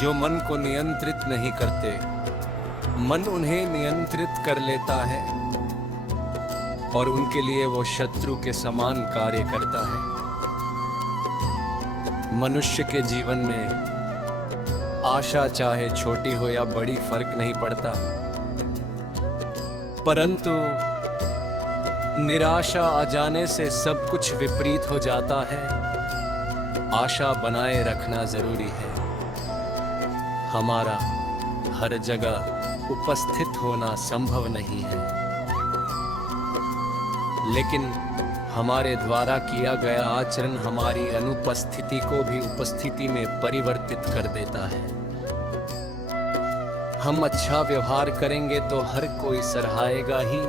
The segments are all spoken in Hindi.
जो मन को नियंत्रित नहीं करते, मन उन्हें नियंत्रित कर लेता है और उनके लिए वो शत्रु के समान कार्य करता है। मनुष्य के जीवन में आशा चाहे छोटी हो या बड़ी फर्क नहीं पड़ता, परंतु निराशा आ जाने से सब कुछ विपरीत हो जाता है। आशा बनाए रखना जरूरी है। हमारा हर जगह उपस्थित होना संभव नहीं है, लेकिन हमारे द्वारा किया गया आचरण हमारी अनुपस्थिति को भी उपस्थिति में परिवर्तित कर देता है। हम अच्छा व्यवहार करेंगे तो हर कोई सराहेगा ही।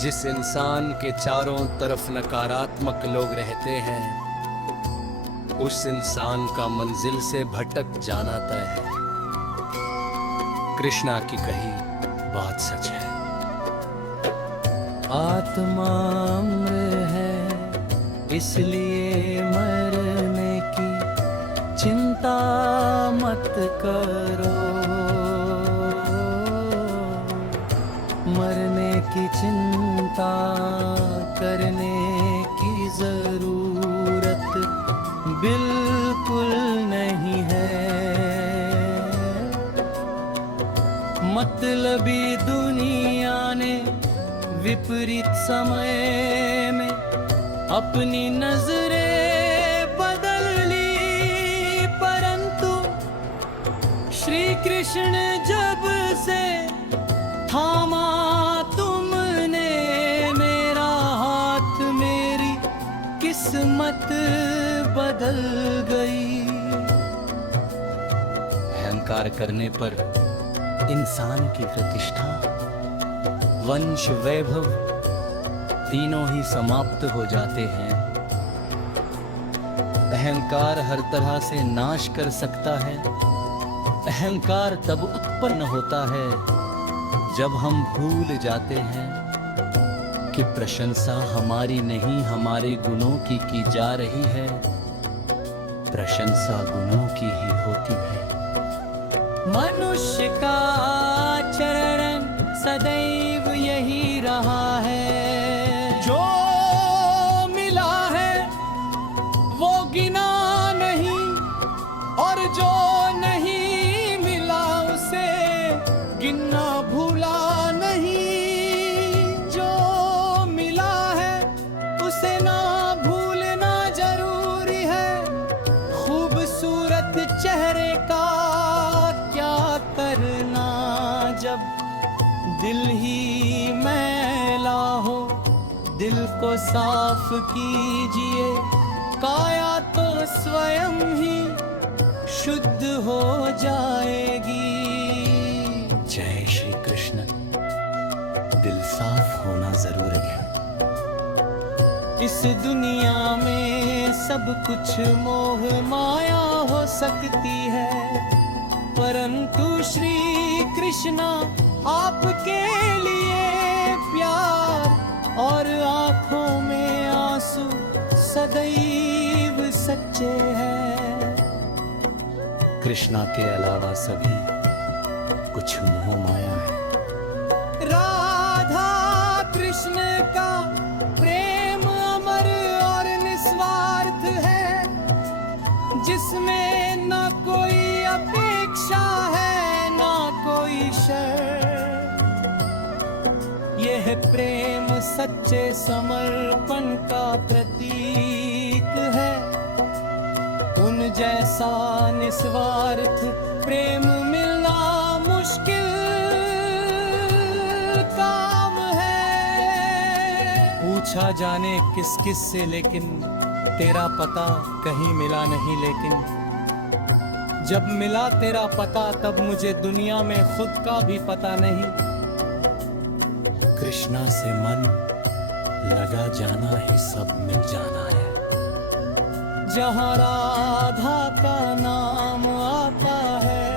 जिस इंसान के चारों तरफ नकारात्मक लोग रहते हैं, उस इंसान का मंजिल से भटक जाना तय है। कृष्णा की कही बात सच है। आत्मा अम्र है, इसलिए मरने की चिंता मत करो। मरने की चिंता करने की जरूरत बिल्कुल नहीं है। मतलबी दुनिया ने विपरीत समय में अपनी नजरें बदल ली, परंतु श्री कृष्ण जब से थामा तुमने मेरा हाथ, मेरी किस्मत बदल गई। अहंकार करने पर इंसान की प्रतिष्ठा, वंश, वैभव तीनों ही समाप्त हो जाते हैं। अहंकार हर तरह से नाश कर सकता है। अहंकार तब उत्पन्न होता है जब हम भूल जाते हैं कि प्रशंसा हमारी नहीं, हमारे गुणों की जा रही है। प्रशंसा गुणों की ही होती है। मनुष्य का आचरण सदैव यही रहा है। जो मिला है वो गिना नहीं, और जो नहीं मिला उसे गिनना भूला नहीं। जो मिला है उसे ना भूलना जरूरी है। खूबसूरत चेहरे का क्या करना जब दिल ही मैला हो। दिल को साफ कीजिए, काया तो स्वयं ही शुद्ध हो जाएगी। जय श्री कृष्ण। दिल साफ होना जरूरी है। इस दुनिया में सब कुछ मोह माया हो सकती है, परंतु श्री कृष्णा आपके लिए प्यार और आंखों में आंसू सदैव सच्चे हैं। कृष्णा के अलावा सभी कुछ मोह माया है। राधा कृष्ण का प्रेम अमर और निस्वार्थ है, जिसमें न कोई अपेक्षा है ना कोई शर्त। यह प्रेम सच्चे समर्पण का प्रतीक है। उन जैसा निस्वार्थ प्रेम मिलना मुश्किल काम है। पूछा जाने किस किस से, लेकिन तेरा पता कहीं मिला नहीं। लेकिन जब मिला तेरा पता, तब मुझे दुनिया में खुद का भी पता नहीं। कृष्णा से मन लगा जाना ही सब मिल जाना है। जहाँ राधा का नाम आता है,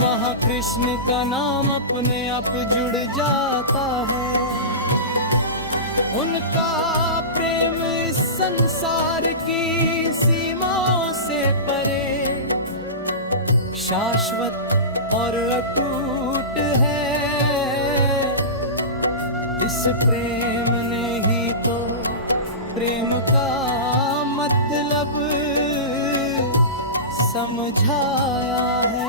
वहाँ कृष्ण का नाम अपने आप जुड़ जाता है। उनका प्रेम इस संसार की सीमाओं से परे, शाश्वत और अटूट है। इस प्रेम ने ही तो प्रेम का मतलब समझाया है।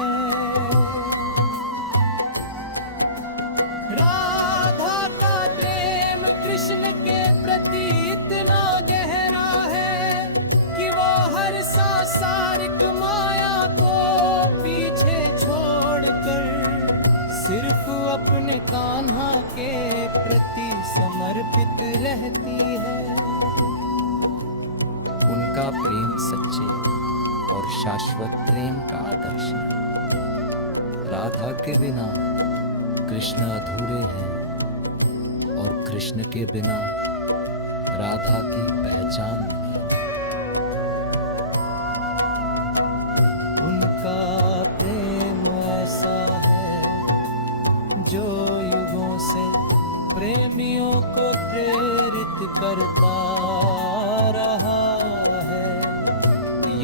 राधा का प्रेम कृष्ण के प्रति इतना गहरा है कि वो हर सांसारिक माया को पीछे छोड़कर सिर्फ अपने कान्हा के प्रति समर्पित रहती है। उनका प्रेम सच्चे और शाश्वत प्रेम का आदर्श है। राधा के बिना कृष्ण अधूरे हैं और कृष्ण के बिना राधा की पहचान नहीं। उनका प्रेम ऐसा है जो युगों से प्रेमियों को प्रेरित करता रहा है।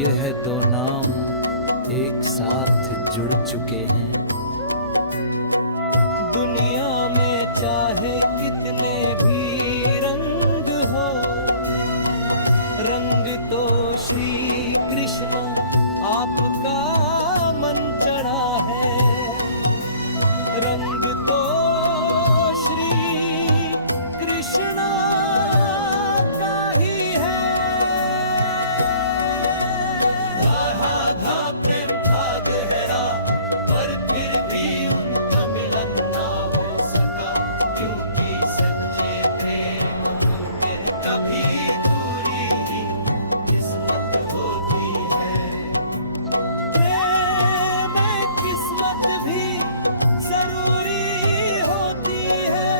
यह दो नाम एक साथ जुड़ चुके हैं। दुनिया में चाहे कितने भी रंग हो, रंग तो श्री कृष्ण आपका मन चढ़ा है। रंग तो श्री कृष्ण का ही है। राधा प्रेम था गहरा पर फिर भी उनका मिलन ना हो सका, क्योंकि सच्चे प्रेम में कभी दूरी ही किस्मत होती है। प्रेम में किस्मत भी जरूरी होती है।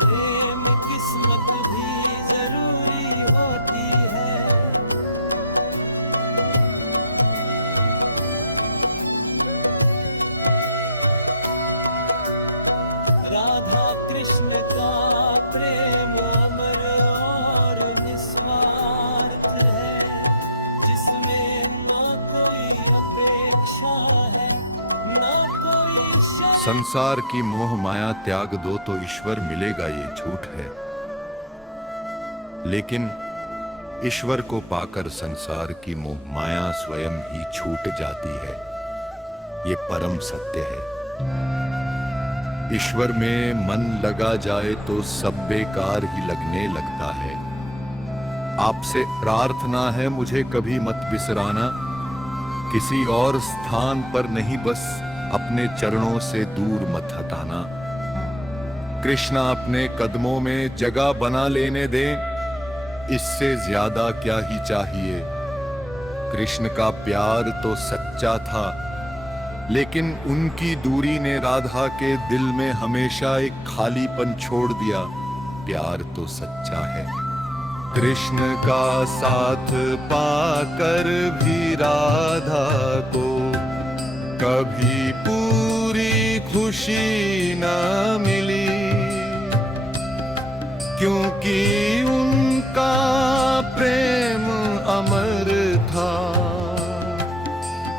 प्रेम किस्मत भी जरूरी होती है। राधा कृष्ण का प्रेम अमर और निस्वार्थ है, जिसमें ना कोई अपेक्षा है ना कोई शर्त। संसार की मोह माया त्याग दो तो ईश्वर मिलेगा, ये झूठ है। लेकिन ईश्वर को पाकर संसार की मोह माया स्वयं ही छूट जाती है, ये परम सत्य है। ईश्वर में मन लगा जाए तो सब बेकार ही लगने लगता है। आपसे प्रार्थना है मुझे कभी मत बिसराना, किसी और स्थान पर नहीं बस अपने चरणों से दूर मत हटाना। कृष्ण अपने कदमों में जगह बना लेने दे, इससे ज्यादा क्या ही चाहिए। कृष्ण का प्यार तो सच्चा था, लेकिन उनकी दूरी ने राधा के दिल में हमेशा एक खालीपन छोड़ दिया। प्यार तो सच्चा है। कृष्ण का साथ पाकर भी राधा को कभी पूरी खुशी न मिली, क्योंकि उनका प्रेम अमर था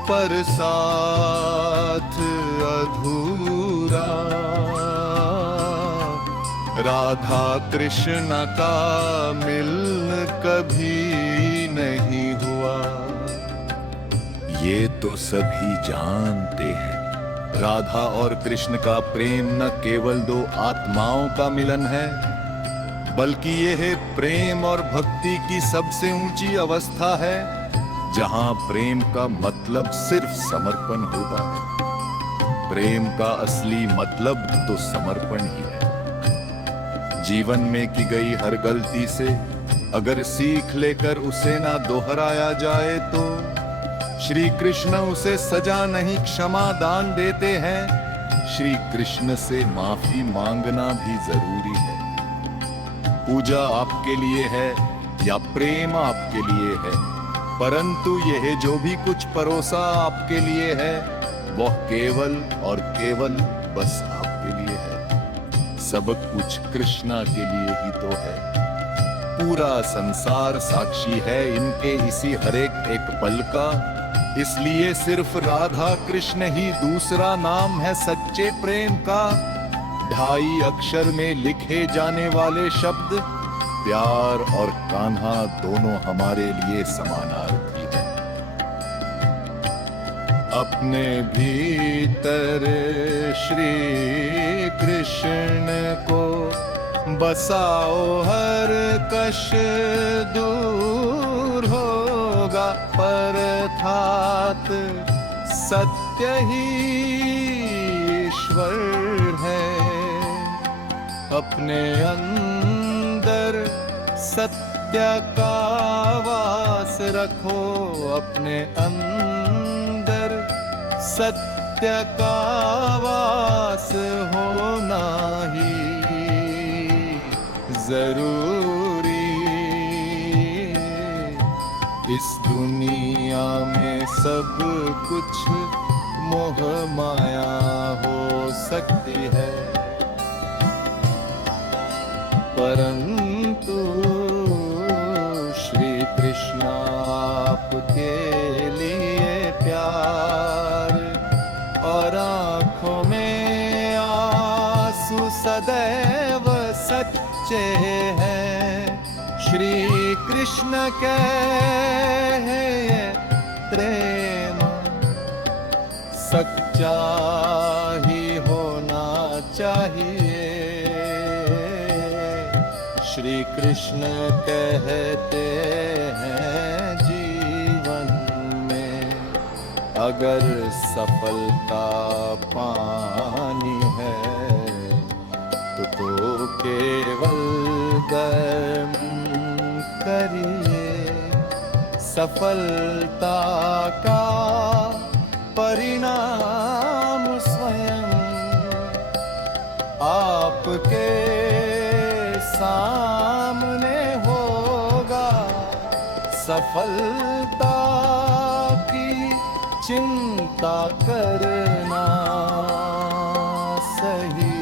पर साथ अधूरा। राधा कृष्ण का मिलन कभी नहीं हुआ, ये तो सभी जानते हैं। राधा और कृष्ण का प्रेम न केवल दो आत्माओं का मिलन है, बल्कि यह प्रेम और भक्ति की सबसे ऊंची अवस्था है, जहां प्रेम का मतलब सिर्फ समर्पण होता है। प्रेम का असली मतलब तो समर्पण ही है। जीवन में की गई हर गलती से अगर सीख लेकर उसे ना दोहराया जाए तो श्री कृष्ण उसे सजा नहीं क्षमा दान देते हैं। श्री कृष्ण से माफी मांगना भी जरूरी है। पूजा आपके लिए है या प्रेम आपके लिए है, परंतु यह जो भी कुछ परोसा आपके लिए है वह केवल और केवल बस आपके लिए है। सब कुछ कृष्णा के लिए ही तो है। पूरा संसार साक्षी है इनके इसी हर एक पल का। इसलिए सिर्फ राधा कृष्ण ही दूसरा नाम है सच्चे प्रेम का। 2.5 अक्षर में लिखे जाने वाले शब्द प्यार और कान्हा दोनों हमारे लिए समानार्थी है। अपने भीतर श्री कृष्ण को बसाओ, हर कष्ट दूर होगा। परथात सत्य ही ईश्वर है। अपने अंदर सत्य का वास रखो, अपने अंदर सत्य का वास होना ही जरूरी। इस दुनिया में सब कुछ मोह माया हो सकती है, परंतु श्री कृष्ण आपके लिए प्यार और आँखों में आंसू सदैव सच्चे हैं। श्री कृष्ण कहे प्रेम सच्चा ही होना चाहिए। श्री कृष्ण कहते हैं जीवन में अगर सफलता पानी है तो केवल कर्म करिए। सफलता का परिणाम स्वयं आपके सामने होगा। सफलता की चिंता करना सही